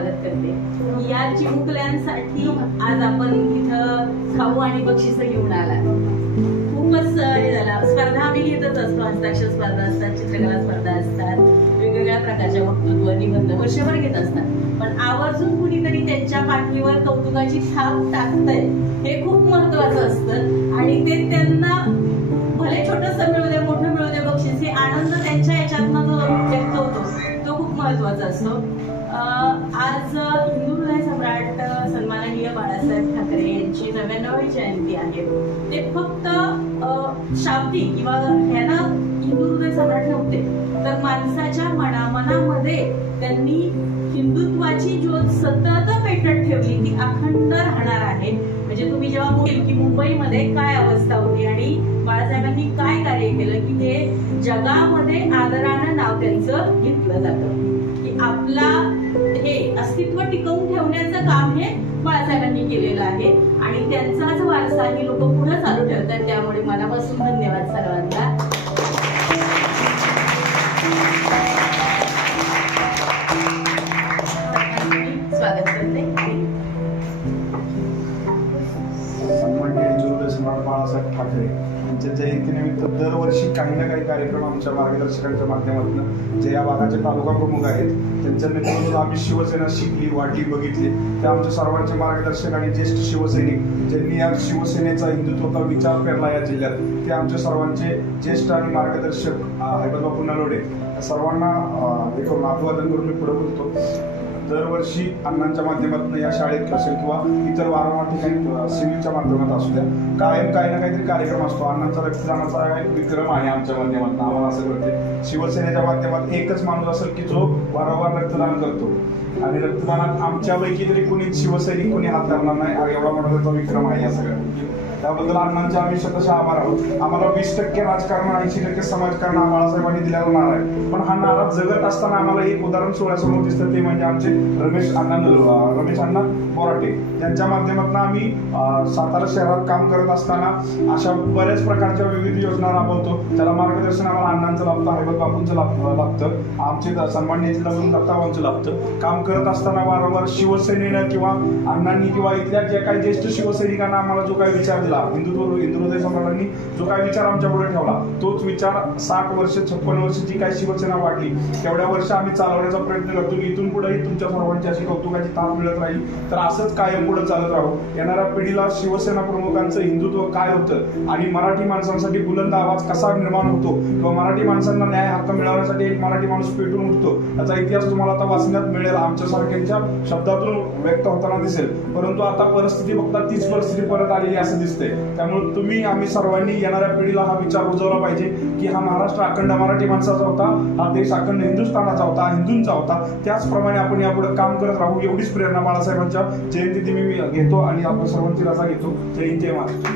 स्वागत करते. या चिमुकल्यांसाठी आज आपण इथं खाऊ आणि बक्षिसं घेऊन आला. खूपच हे झालं. स्पर्धा आम्ही घेतच असतो. हस्ताक्षर स्पर्धा असतात, चित्रकला स्पर्धा असतात, वेगवेगळ्या प्रकारच्या वक्तृत्व, निबंध वर्षभर घेत असतात. पण आवर्जून कुणीतरी त्यांच्या पाठीवर कौतुकाची थाप टाकतंय हे खूप महत्वाचं असतं. आणि ते त्यांना भले छोटंसं मिळू दे, मोठं मिळू दे बक्षीस, हे आनंद त्यांच्या याच्यातनं जो व्यक्त होतो तो खूप महत्वाचा असतो. आज हिंदू हृदय सम्राट सन्माननीय बाळासाहेब ठाकरे यांची 99वी जयंती आहे. ते फक्त शाब्दिक किंवा ह्यांना हिंदू हृदय सम्राट नव्हते, तर माणसाच्या मनामध्ये त्यांनी हिंदुत्वाची ज्योत सतत पेटत ठेवली, ती अखंड राहणार आहे. म्हणजे तुम्ही जेव्हा बोलेल की मुंबईमध्ये काय अवस्था होती आणि बाळासाहेबांनी काय कार्य केलं की ते जगामध्ये आदरानं नाव त्यांचं घेतलं जातं, की आपला हे अस्तित्व टिकवून ठेवण्याचं काम हे बाळासाहेबांनी केलेलं आहे. आणि त्यांचाच वारसा ही लोक पुढे चालू ठेवतात. त्यामुळे मनापासून धन्यवाद सर्वांना. स्वागत करते. सन्माननीय हिंदू हृदय सम्राट बाळासाहेब ठाकरे यांच्या जयंतीनिमित्त दरवर्षी काही ना काही कार्यक्रम आमच्या मार्गदर्शकांच्या माध्यमातून जे या भागाचे तालुका प्रमुख आहेत त्यांच्या नेतृत्वात आम्ही शिवसेना शिकली, वाढली, बघितली. ते आमच्या सर्वांचे मार्गदर्शक आणि ज्येष्ठ शिवसैनिक ज्यांनी या शिवसेनेचा हिंदुत्वाचा विचार पेरला या जिल्ह्यात, ते आमच्या सर्वांचे ज्येष्ठ आणि मार्गदर्शक हैबतबापू नलोडे सर्वांना हे करून अभिवादन करून मी पुढे बोलतो. दरवर्षी अण्णांच्या माध्यमातून या शाळेत असेल किंवा इतर वारंवार ठिकाणी सिव्हिलच्या माध्यमातून असू द्या, कायम काही ना काहीतरी कार्यक्रम असतो. अण्णांचा रक्तदानाचा एक विक्रम आहे आमच्या माध्यमातून. आम्हाला असं कळते शिवसेनेच्या माध्यमात एकच माणूस असेल की जो वारंवार रक्तदान करतो आणि रक्तदानात आमच्यापैकी तरी कोणी शिवसैनिक कोणी हात धरणार नाही, एवढा मोठा त्याचा विक्रम आहे या सगळ्या गोष्टी. त्याबद्दल अण्णांचे आम्ही शतशः आभार आहोत. आम्हाला 20% राजकारण, 80% समाजकारण बाळासाहेबांनी दिलेला नारा आहे. पण हा नारा जगत असताना आम्हाला एक उदाहरण डोळ्यासमोर दिसतं, ते म्हणजे आमचे रमेश अण्णा बोराटे यांच्या माध्यमातून आम्ही सातारा शहरात काम करत असताना अशा बऱ्याच प्रकारच्या विविध योजना राबवतो. त्याला मार्गदर्शन आम्हाला अण्णांचं लाभतं, हैबतबापूंचं लागतं, आमचे सन्माननीय जिल्हाप्रमुख दत्ताभाऊंचं लागतं. काम करत असताना वारंवार शिवसेनेनं किंवा अण्णांनी किंवा इथल्या ज्या काही ज्येष्ठ शिवसैनिकांना आम्हाला जो काही विचार दिला, हिंदू हृदय सम्राटांनी जो काही विचार आमच्या पुढे ठेवला, तोच विचार 60 वर्ष 56 वर्ष जी काही शिवसेना वाढली तेवढ्या वर्ष आम्ही चालवण्याचा प्रयत्न करतो. इथून पुढेही तुमच्या सर्वांची अशी कौतुकाची ताप मिळत राहील, तर असंच कायम पुढे चालत राहू. येणाऱ्या पिढीला शिवसेना प्रमुखांचं हिंदुत्व काय होतं आणि मराठी माणसांसाठी बुलंद आवाज कसा निर्माण होतो किंवा मराठी माणसांना न्याय हक्क मिळवण्यासाठी एक मराठी माणूस पेटून उठतो याचा इतिहास तुम्हाला आता वाचण्यात मिळेल, आमच्यासारख्यांच्या शब्दातून व्यक्त होताना दिसेल. परंतु आता परिस्थिती बघता तीच परिस्थिती परत आलेली असं दिसते. त्यामुळे तुम्ही आम्ही सर्वांनी येणाऱ्या पिढीला हा विचार रुजवला पाहिजे की हा महाराष्ट्र अखंड मराठी माणसाचा होता, हा देश अखंड हिंदुस्थानाचा होता, हिंदूंचा होता. त्याचप्रमाणे आपण यापुढे काम करत राहू, एवढीच प्रेरणा बाळासाहेबांच्या जयंती मी घेतो आणि आपण सर्वांची रजा घेतो. जय हिंद, जय महाराष्ट्र.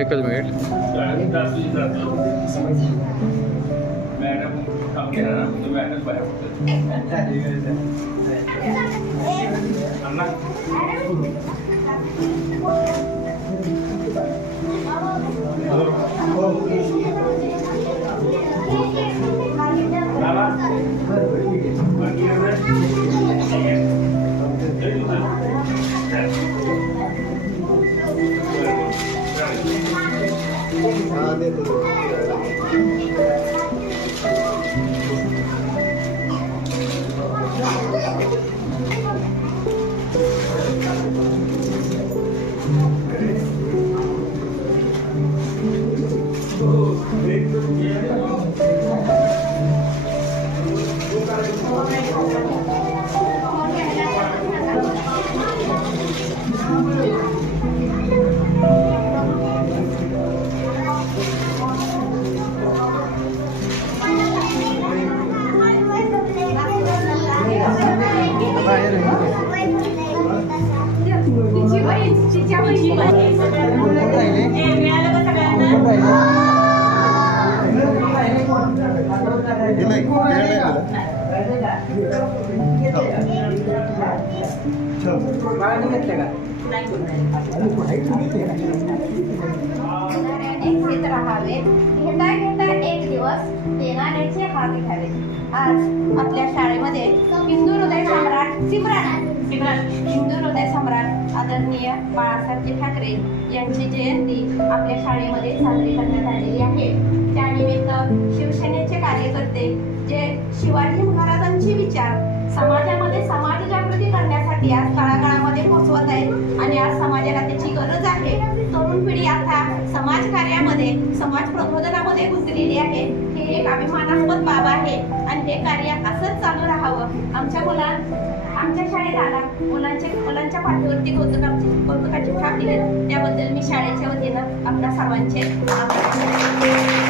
एकच मिनिट. मॅडम काम केला ना, तो मॅडम बाहेर तिची बहीण तिच्या तिची बहिणी बहीण. हे मिळालं का सगळ्यांना? घेत राहावे, घेता घेता एक दिवस देणाऱ्याचे हात घ्यावे. आज आपल्या शाळेमध्ये हिंदू हृदय सम्राट आदरणीय बाळासाहेब ठाकरे यांची जयंती आपल्या शाळेमध्ये साजरी करण्यात आलेली आहे. त्यानिमित्त शिवसेनेचे कार्यकर्ते जे शिवाजी महाराजांचे विचार समाजामध्ये समाज जागृती करण्यासाठी आज काळाकाळामध्ये पोहोचवत आहेत आणि आज समाजाला त्याची गरज आहे. तरुण पिढी आता समाज कार्यामध्ये समाज प्रबोधनामध्ये गुंतलेली आहे. हे एक अभिमानास्पद बाब आहे आणि हे कार्य असंच चालू राहावं. आमच्या शाळेत आला मुलांच्या पाठीवरती कौतुकाची छाप दिली, त्याबद्दल मी शाळेच्या वतीनं आपल्या सर्वांचे आभार.